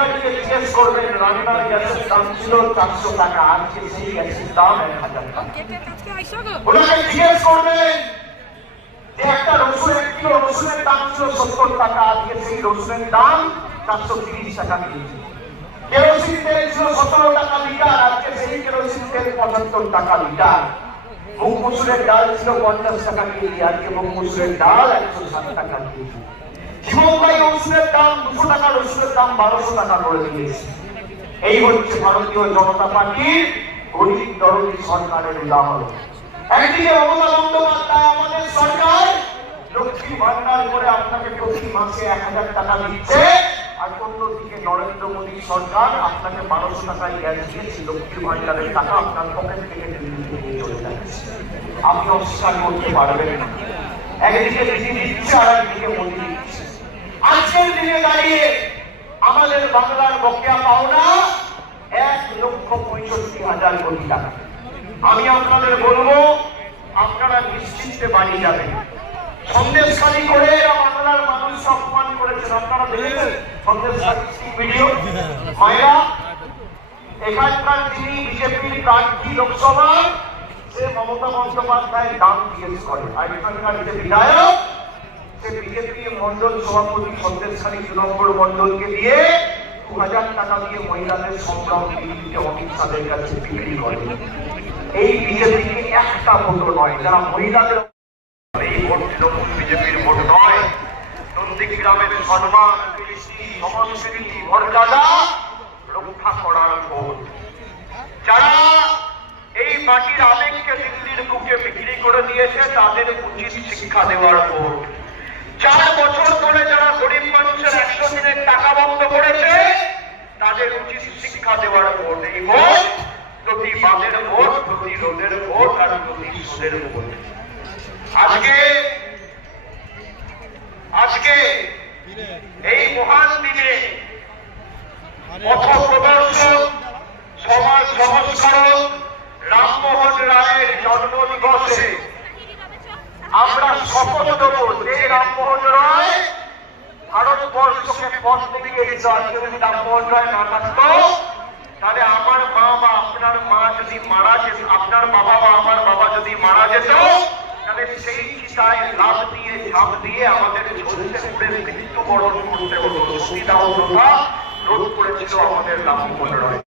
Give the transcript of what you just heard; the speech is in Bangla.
অধিকারীকে জিজ্ঞেস করবেন রান্নার গ্যাসের দাম ছিল চারশো টাকা আজকে সেই গ্যাসের দাম এক হাজার টাকা। ওনাকে জিজ্ঞেস করবেন যে একটা রসুন এক কিলো রসুনের দাম ছিল সত্তর টাকা আজকে সেই রসুনের দাম চারশো তিরিশ টাকা কেজি। কেরোসিন তেল ছিল সতেরো টাকা লিটার আজকে সেই কেরোসিন তেল পঁচাত্তর টাকা লিটার। মুগ মসুরের ডাল ছিল পঞ্চাশ টাকা কেজি আজকে মুগ মসুরের ডাল একশো ষাট টাকা কেজি। দাম বারোশো টাকা জনতা পার্টির গরিব আমাদের সরকার, লক্ষ্মী করে আপনাকে এক হাজার টাকা দিচ্ছে, আর অন্যদিকে নরেন্দ্র মোদী সরকার আপনাকে বারোশো টাকায় গ্যাস লক্ষ্মী ভান্ডারের টাকা আপনার পকেট চলে যাচ্ছে। আপনি অস্বীকার করতে পারবেন একদিকে আর একদিকে মোদী আজকের দিনে দাঁড়িয়ে আমাদের বাংলার বকেয়া পাওনা এক লক্ষ পঁয়ষট্টি হাজার কোটি টাকা। আমি আপনাদের বলব, আপনারা নিশ্চিন্তে বাড়ি যাবেন। সন্দেশখালী করে বাংলার মানুষ সম্মান করেছেন। আপনারা দেখেছেন ভিডিও? মায়েরা, এখানকার যিনি বিজেপির প্রার্থী লোকসভা সে মমতা বন্দ্যোপাধ্যায়ের দাম জিজ্ঞেস করে। আর বিধায়ক বিজেপি মন্ডল সভাপতি মন্ডলকে দিয়ে দু হাজার টাকা দিয়ে মহিলাদের অমিত শাহের কাছে বিক্রি করে। এই বিজেপিকে একটা ভোট নয়, যারা মহিলাদের এই ভোট বিজেপির ভোট নয়, নন্দীগ্রামের সম্মান সংস্কৃতি, মর্যাদা রক্ষা করার ভোট। যারা এই মাটির আবেগকে দিল্লির বুকে বিক্রি করে দিয়েছে, তাদের উচিত শিক্ষা দেওয়ার ভোট। চার বছর ধরে যারা গরিব মানুষের একশো দিনের টাকা বন্ধ করেছে, তাদের উচিত শিক্ষা দেওয়ার ভোট। এই ভোট প্রতি বাঁধের ভোট প্রতি রোদের ভোট আর প্রতি সুদের ভোট। আজকে আজকে এই মহান দিনে পথ প্রদর্শক সমাজ সংস্কারক রামমোহন রায়ের জন্ম দিবসে আমরা শপথ দেব যে রামমোহন রায় ভারতবর্ষকে পথ দিত যদি রামমোহন রায় না থাকতো, তাহলে আমার মা বা আপনার মা যদি মারা যেত, আপনার বাবা বা আমার বাবা যদি মারা যেত, তাহলে সেই চিতায় লাভ দিয়ে, ঝাঁপ দিয়ে আমাদের ঝলসে মৃত্যুবরণ করতে হতো। সতীদাহ প্রথা রোধ করেছিল আমাদের রামমোহন রায়।